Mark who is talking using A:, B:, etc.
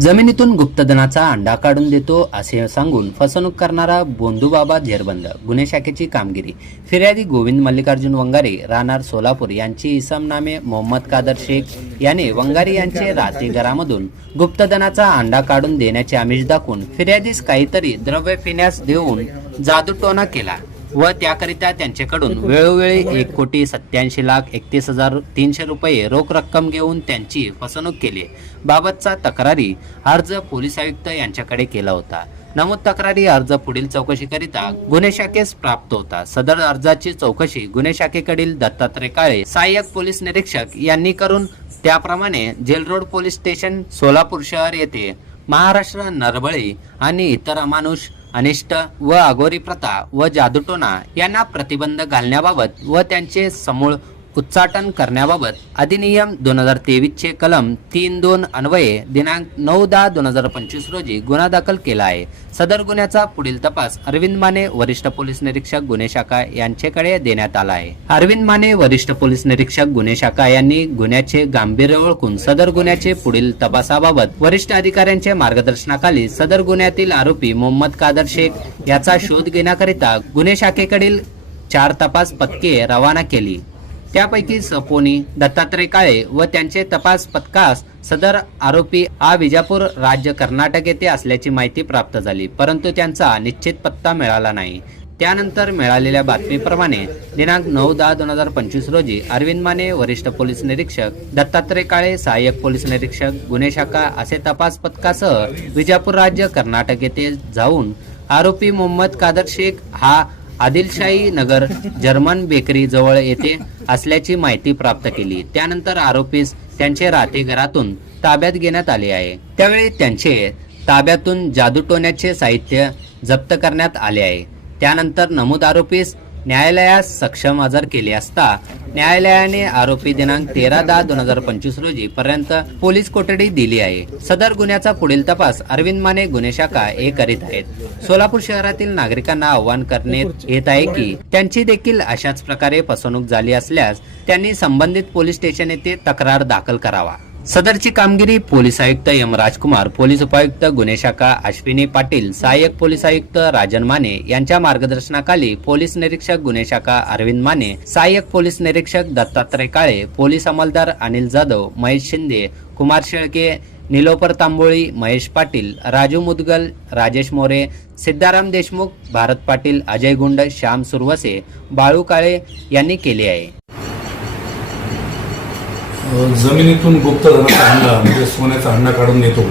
A: जमिनीतून गुप्तधनाचा अंडा काढून देतो असे सांगून फसवणूक करणारा बोंधूबाबा झेरबंद गुन्हे शाखेची कामगिरी. फिर्यादी गोविंद मल्लिकार्जुन वंगारे राहणार सोलापूर यांची इसमनामे मोहम्मद कादर शेख याने वंगारे यांचे राहते घरामधून गुप्तधनाचा अंडा काढून देण्याचे आमिष दाखवून फिर्यादीस काहीतरी द्रव्य पिण्यास देऊन जादूटोना केला. व त्याकरिता त्यांच्याकडून वेळोवेळी एक कोटी सत्याऐंशी लाख एकतीस हजार तीनशे रुपये रोख रक्कम घेऊन त्यांची फसवणूक केली. बाबतचा तक्रारी अर्ज पोलीस आयुक्त यांच्याकडे केला होता. नमूद तक्रारी अर्ज पुढील चौकशीकरिता गुन्हे शाखेस प्राप्त होता. सदर अर्जाची चौकशी गुन्हे शाखेकडील दत्तात्रय काळे सहाय्यक पोलीस निरीक्षक यांनी करून त्याप्रमाणे जेलरोड पोलीस स्टेशन सोलापूर शहर येथे महाराष्ट्र नरबळी आणि इतर अमानुष अनिष्ट व अघोरी प्रथा व जादूटोना यांना प्रतिबंध घालण्याबाबत व त्यांचे समूळ उच्चाटन करण्याबाबत अधिनियम दोन हजार तेवीसचे कलम तीन दोन अन्वये दिनांक नऊ दहा दोन हजार पंचवीस रोजी गुन्हा दाखल केला आहे. सदर गुन्ह्याचा पुढील तपास अरविंद माने वरिष्ठ पोलीस निरीक्षक गुन्हे शाखा यांच्याकडे देण्यात आला आहे. अरविंद माने वरिष्ठ पोलीस निरीक्षक गुन्हे शाखा यांनी गुन्ह्याचे गांभीर्य ओळखून सदर गुन्ह्याचे पुढील तपासाबाबत वरिष्ठ अधिकाऱ्यांच्या मार्गदर्शनाखाली सदर गुन्ह्यातील आरोपी मोहम्मद कादर शेख याचा शोध घेण्याकरिता गुन्हे शाखेकडील चार तपास पथके रवाना केली. त्यापैकी सपोनी दत्तात्रय काळे व त्यांचे तपास पथकास सदर आरोपी आ. विजापूर राज्य कर्नाटक येथे असल्याची माहिती प्राप्त झाली. परंतु त्यांचा निश्चित पत्ता मिळाला नाही. त्यानंतर मिळालेल्या बातमीप्रमाणे दिनांक नऊ दहा दोन हजार पंचवीस रोजी अरविंद माने वरिष्ठ पोलीस निरीक्षक दत्तात्रय काळे सहाय्यक पोलीस निरीक्षक गुन्हे शाखा असे तपास पथकासह विजापूर राज्य कर्नाटक येथे जाऊन आरोपी मोहम्मद कादर शेख हा आदिलशाही नगर जर्मन बेकरी जवळ येथे असल्याची माहिती प्राप्त केली. त्यानंतर आरोपीस त्यांचे राहते घरातून ताब्यात घेण्यात आले आहे. त्यावेळी त्यांचे ताब्यातून जादूटोण्याचे साहित्य जप्त करण्यात आले आहे. त्यानंतर नमूद आरोपीस न्यायालयास सक्षम हजर केले असता न्यायालयाने आरोपी दिनांक तेरा दहा दोन हजार पंचवीस रोजी पर्यंत पोलीस कोठडी दिली आहे. सदर गुन्ह्याचा पुढील तपास अरविंद माने गुन्हे शाखा हे करीत आहेत. सोलापूर शहरातील नागरिकांना आवाहन करण्यात येत आहे की त्यांची देखील अशाच प्रकारे फसवणूक झाली असल्यास त्यांनी संबंधित पोलीस स्टेशन येथे तक्रार दाखल करावा. सदरची कामगिरी पोलीस आयुक्त एम राजकुमार पोलीस उपायुक्त गुन्हे शाखा अश्विनी पाटील सहाय्यक पोलीस आयुक्त राजन माने यांच्या मार्गदर्शनाखाली पोलीस निरीक्षक गुन्हे शाखा अरविंद माने सहाय्यक पोलीस निरीक्षक दत्तात्रय काळे पोलीस अंमलदार अनिल जाधव महेश शिंदे कुमार शेळके निलोपर तांबोळी महेश पाटील राजू मुदगल राजेश मोरे सिद्धाराम देशमुख भारत पाटील अजय गुंड श्याम सुरवसे बाळू काळे यांनी केले आहे.
B: जमिनीतून गुप्त धनाचा हंडा म्हणजे सोन्याचा हंडा काढून नेतो.